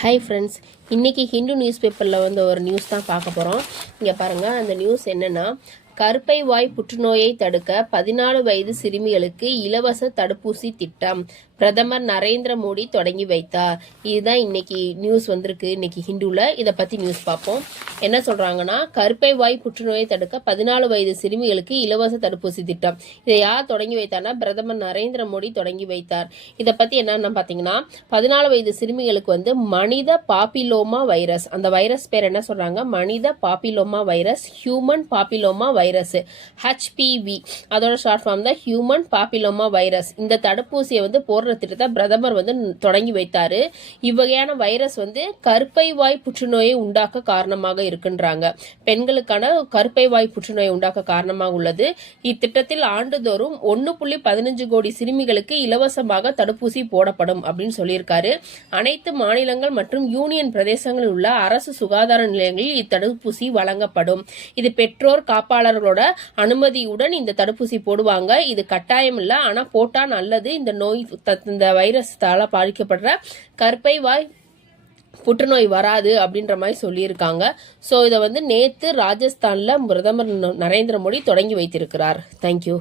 Hi friends, இன்றைக்கி Hindu news பேப்பரில் ஒரு நியூஸ் தான் பார்க்க போகிறோம். இங்கே பாருங்கள், அந்த நியூஸ் என்னென்னா, கருப்பை வாய் புற்றுநோயை தடுக்க 14 வயது சிறுமிகளுக்கு இலவச தடுப்பூசி திட்டம் பிரதமர் நரேந்திர மோடி தொடங்கி வைத்தார். இதுதான் இன்னைக்கு நியூஸ் வந்திருக்கு. இன்னைக்கு ஹிந்துவில் இதை பற்றி நியூஸ் பார்ப்போம். என்ன சொல்கிறாங்கன்னா, கருப்பை வாய் புற்றுநோயை தடுக்க 14 வயது சிறுமிகளுக்கு இலவச தடுப்பூசி திட்டம். இதை யார் தொடங்கி வைத்தார்னா, பிரதமர் நரேந்திர மோடி தொடங்கி வைத்தார். இதை பற்றி என்னன்னு பார்த்தீங்கன்னா, 14 வயது சிறுமிகளுக்கு மனித பாப்பிலோமா வைரஸ், அந்த வைரஸ் பேர் என்ன சொல்கிறாங்க, மனித papilloma virus, human papilloma virus, HPV, அதோட ஷார்ட் ஃபார்ம் தான் ஹியூமன் பாப்பிலோமா வைரஸ். இந்த தடுப்பூசியை போடுற திட்டத்தை பிரதமர் தொடங்கி வைத்தாரு. இவ்வகையான வைரஸ் கருப்பை வாய் புற்றுநோயை உண்டாக்க காரணமாக இருக்குன்றாங்க. பெண்களுக்கான கருப்பை வாய் புற்றுநோயை உண்டாக்க காரணமாக உள்ளது. இத்திட்டத்தில் ஆண்டுதோறும் 1.15 கோடி சிறுமிகளுக்கு இலவசமாக தடுப்பூசி போடப்படும் அப்படின்னு சொல்லியிருக்காரு. அனைத்து மாநிலங்கள் மற்றும் யூனியன் பிரதேசங்களில் உள்ள அரசு சுகாதார நிலையங்களில் இத்தடுப்பூசி வழங்கப்படும். இது பெற்றோர் காப்பாளர்களோட அனுமதியுடன் இந்த தடுப்பூசி போடுவாங்க. இது கட்டாயம் இல்லை, ஆனா போட்டா நல்லது. இந்த வைரஸால பாதிக்கப்படுற கருப்பை வாய் புற்றுநோய் வராது அப்படின்ற மாதிரி சொல்லியிருக்காங்க. ஸோ இதை நேற்று ராஜஸ்தான்ல பிரதமர் நரேந்திர மோடி தொடங்கி வைத்திருக்கிறார். தேங்க்யூ.